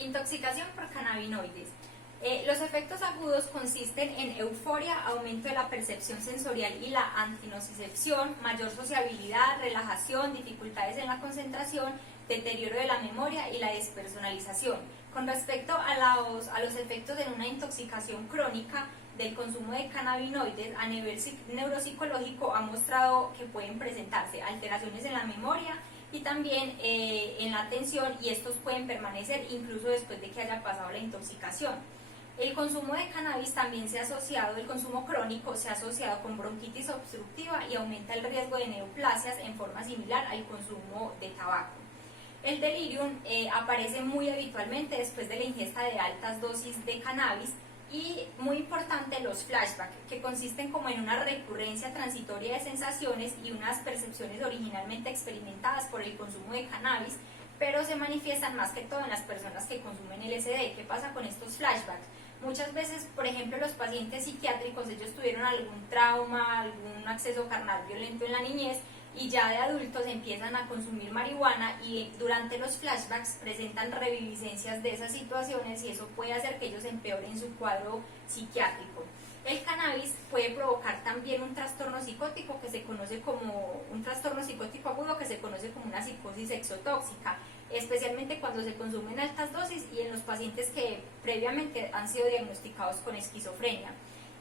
Intoxicación por cannabinoides. Los efectos agudos consisten en euforia, aumento de la percepción sensorial y la antinocicepción, mayor sociabilidad, relajación, dificultades en la concentración, deterioro de la memoria y la despersonalización. Con respecto a los efectos de una intoxicación crónica del consumo de cannabinoides a nivel neuropsicológico, ha mostrado que pueden presentarse alteraciones en la memoria y también en la atención, y estos pueden permanecer incluso después de que haya pasado la intoxicación. El consumo de cannabis también el consumo crónico se ha asociado con bronquitis obstructiva y aumenta el riesgo de neoplasias en forma similar al consumo de tabaco. El delirium aparece muy habitualmente después de la ingesta de altas dosis de cannabis, y muy importante los flashbacks, que consisten como en una recurrencia transitoria de sensaciones y unas percepciones originalmente experimentadas por el consumo de cannabis, pero se manifiestan más que todo en las personas que consumen LSD. ¿Qué pasa con estos flashbacks? Muchas veces, por ejemplo, los pacientes psiquiátricos, ellos tuvieron algún trauma, algún acceso carnal violento en la niñez, y ya de adultos empiezan a consumir marihuana y durante los flashbacks presentan reviviscencias de esas situaciones, y eso puede hacer que ellos empeoren su cuadro psiquiátrico. El cannabis puede provocar también un trastorno psicótico que se conoce como un trastorno psicótico agudo, que se conoce como una psicosis exotóxica, especialmente cuando se consume en altas dosis y en los pacientes que previamente han sido diagnosticados con esquizofrenia.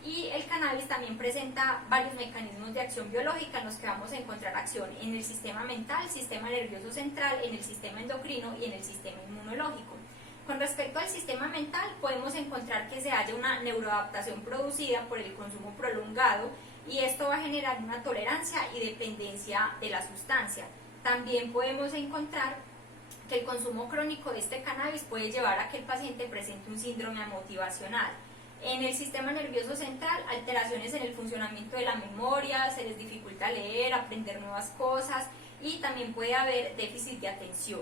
Y el cannabis también presenta varios mecanismos de acción biológica en los que vamos a encontrar acción en el sistema mental, sistema nervioso central, en el sistema endocrino y en el sistema inmunológico. Con respecto al sistema mental, podemos encontrar que se halla una neuroadaptación producida por el consumo prolongado, y esto va a generar una tolerancia y dependencia de la sustancia. También podemos encontrar que el consumo crónico de este cannabis puede llevar a que el paciente presente un síndrome motivacional. En el sistema nervioso central, alteraciones en el funcionamiento de la memoria, se les dificulta leer, aprender nuevas cosas, y también puede haber déficit de atención.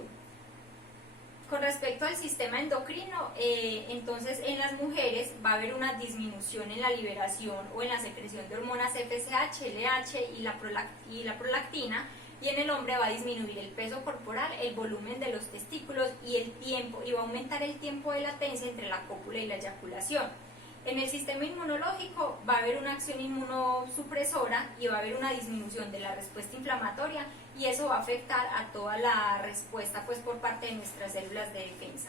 Con respecto al sistema endocrino, entonces en las mujeres va a haber una disminución en la liberación o en la secreción de hormonas FSH, LH y la prolactina, y en el hombre va a disminuir el peso corporal, el volumen de los testículos y el tiempo, y va a aumentar el tiempo de latencia entre la cópula y la eyaculación. En el sistema inmunológico va a haber una acción inmunosupresora y va a haber una disminución de la respuesta inflamatoria, y eso va a afectar a toda la respuesta pues por parte de nuestras células de defensa.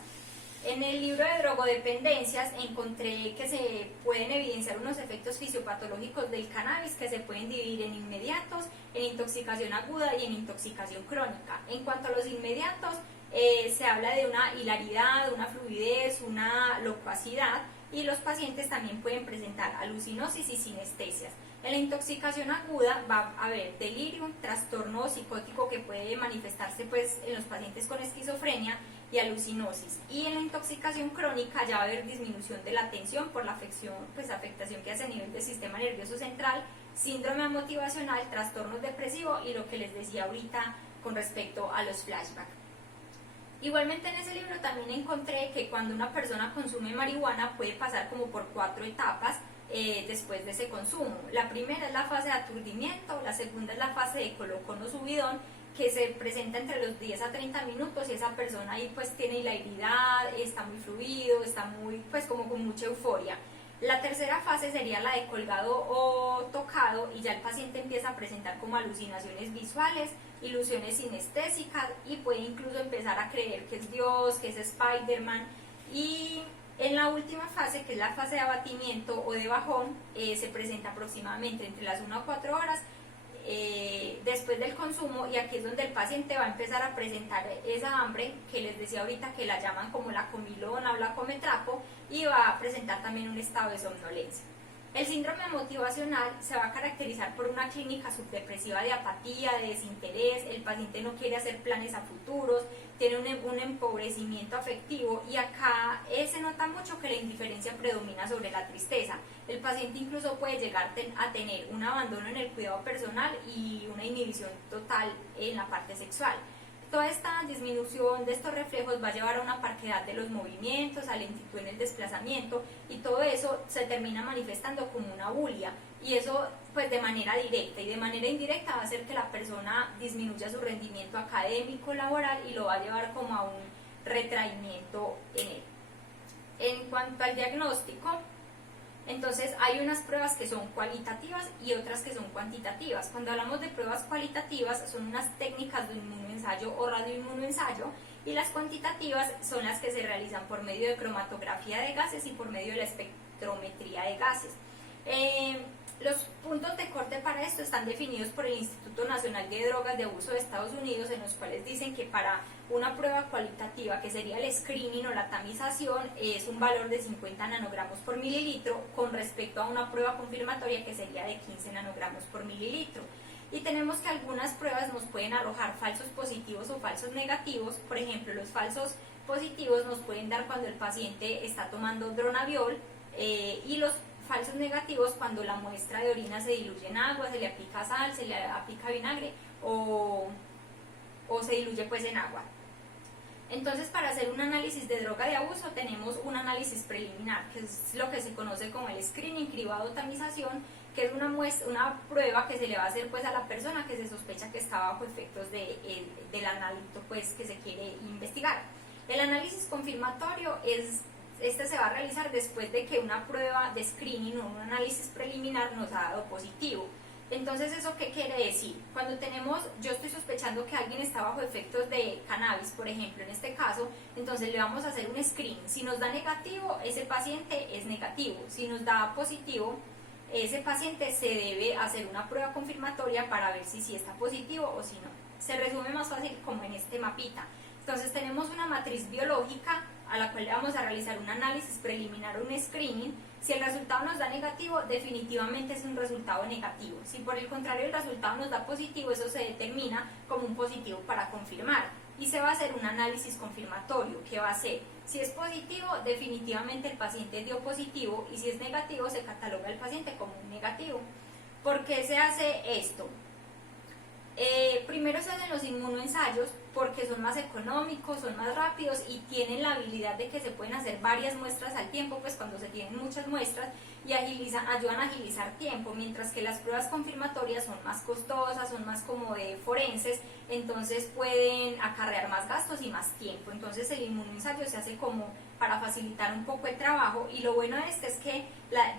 En el libro de drogodependencias encontré que se pueden evidenciar unos efectos fisiopatológicos del cannabis que se pueden dividir en inmediatos, en intoxicación aguda y en intoxicación crónica. En cuanto a los inmediatos, se habla de una hilaridad, una fluidez, una locuacidad, y los pacientes también pueden presentar alucinosis y sinestesias. En la intoxicación aguda va a haber delirium, trastorno psicótico que puede manifestarse pues en los pacientes con esquizofrenia, y alucinosis. Y en la intoxicación crónica ya va a haber disminución de la atención por la afectación que hace a nivel del sistema nervioso central, síndrome motivacional, trastornos depresivos y lo que les decía ahorita con respecto a los flashbacks. Igualmente en ese libro también encontré que cuando una persona consume marihuana puede pasar como por 4 etapas después de ese consumo. La primera es la fase de aturdimiento, la segunda es la fase de colocón o subidón, que se presenta entre los 10 a 30 minutos, y esa persona ahí pues tiene hilaridad, está muy fluido, está muy pues como con mucha euforia. La tercera fase sería la de colgado o tocado, y ya el paciente empieza a presentar como alucinaciones visuales, ilusiones sinestésicas, y puede incluso empezar a creer que es Dios, que es Spider-Man. Y en la última fase, que es la fase de abatimiento o de bajón, se presenta aproximadamente entre las 1 a 4 horas después del consumo, y aquí es donde el paciente va a empezar a presentar esa hambre que les decía ahorita, que la llaman como la comilona o la cometrapo, y va a presentar también un estado de somnolencia. El síndrome motivacional se va a caracterizar por una clínica subdepresiva de apatía, de desinterés, el paciente no quiere hacer planes a futuros, tiene un empobrecimiento afectivo, y acá se nota mucho que la indiferencia predomina sobre la tristeza. El paciente incluso puede llegar a tener un abandono en el cuidado personal y una inhibición total en la parte sexual. Toda esta disminución de estos reflejos va a llevar a una parquedad de los movimientos, a lentitud en el desplazamiento, y todo eso se termina manifestando como una bulia, y eso pues de manera directa, y de manera indirecta va a hacer que la persona disminuya su rendimiento académico, laboral, y lo va a llevar como a un retraimiento en él. En cuanto al diagnóstico, entonces hay unas pruebas que son cualitativas y otras que son cuantitativas. Cuando hablamos de pruebas cualitativas son unas técnicas de inmunoensayo o radioinmunoensayo, y las cuantitativas son las que se realizan por medio de cromatografía de gases y por medio de la espectrometría de gases. Los puntos de corte para esto están definidos por el Instituto Nacional de Drogas de Abuso de Estados Unidos, en los cuales dicen que para una prueba cualitativa, que sería el screening o la tamización, es un valor de 50 nanogramos por mililitro, con respecto a una prueba confirmatoria que sería de 15 nanogramos por mililitro. Y tenemos que algunas pruebas nos pueden arrojar falsos positivos o falsos negativos. Por ejemplo, los falsos positivos nos pueden dar cuando el paciente está tomando dronaviol, y los falsos negativos cuando la muestra de orina se diluye en agua, se le aplica sal, se le aplica vinagre o se diluye pues en agua. Entonces, para hacer un análisis de droga de abuso tenemos un análisis preliminar, que es lo que se conoce como el screening, cribado, tamización, que es una prueba que se le va a hacer pues a la persona que se sospecha que está bajo efectos del analito pues que se quiere investigar. El análisis confirmatorio este se va a realizar después de que una prueba de screening o un análisis preliminar nos ha dado positivo. Entonces, ¿eso qué quiere decir? Cuando yo estoy sospechando que alguien está bajo efectos de cannabis, por ejemplo, en este caso, entonces le vamos a hacer un screening. Si nos da negativo, ese paciente es negativo. Si nos da positivo, ese paciente se debe hacer una prueba confirmatoria para ver si está positivo o si no. Se resume más fácil como en este mapita. Entonces tenemos una matriz biológica a la cual le vamos a realizar un análisis preliminar o un screening. Si el resultado nos da negativo, definitivamente es un resultado negativo. Si por el contrario el resultado nos da positivo, eso se determina como un positivo para confirmar. Y se va a hacer un análisis confirmatorio, que va a ser, si es positivo, definitivamente el paciente dio positivo, y si es negativo, se cataloga el paciente como un negativo. ¿Por qué se hace esto? Primero se hacen los inmunoensayos porque son más económicos, son más rápidos y tienen la habilidad de que se pueden hacer varias muestras al tiempo, pues cuando se tienen muchas muestras, y ayudan a agilizar tiempo, mientras que las pruebas confirmatorias son más costosas, son más como de forenses, entonces pueden acarrear más gastos y más tiempo. Entonces el inmunoensayo se hace como para facilitar un poco el trabajo, y lo bueno de este es que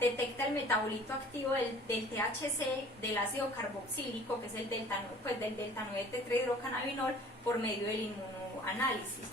detecta el metabolito activo del THC, del ácido carboxílico, que es el del delta 9 tetrahidrocannabinol, por medio del inmunoanálisis.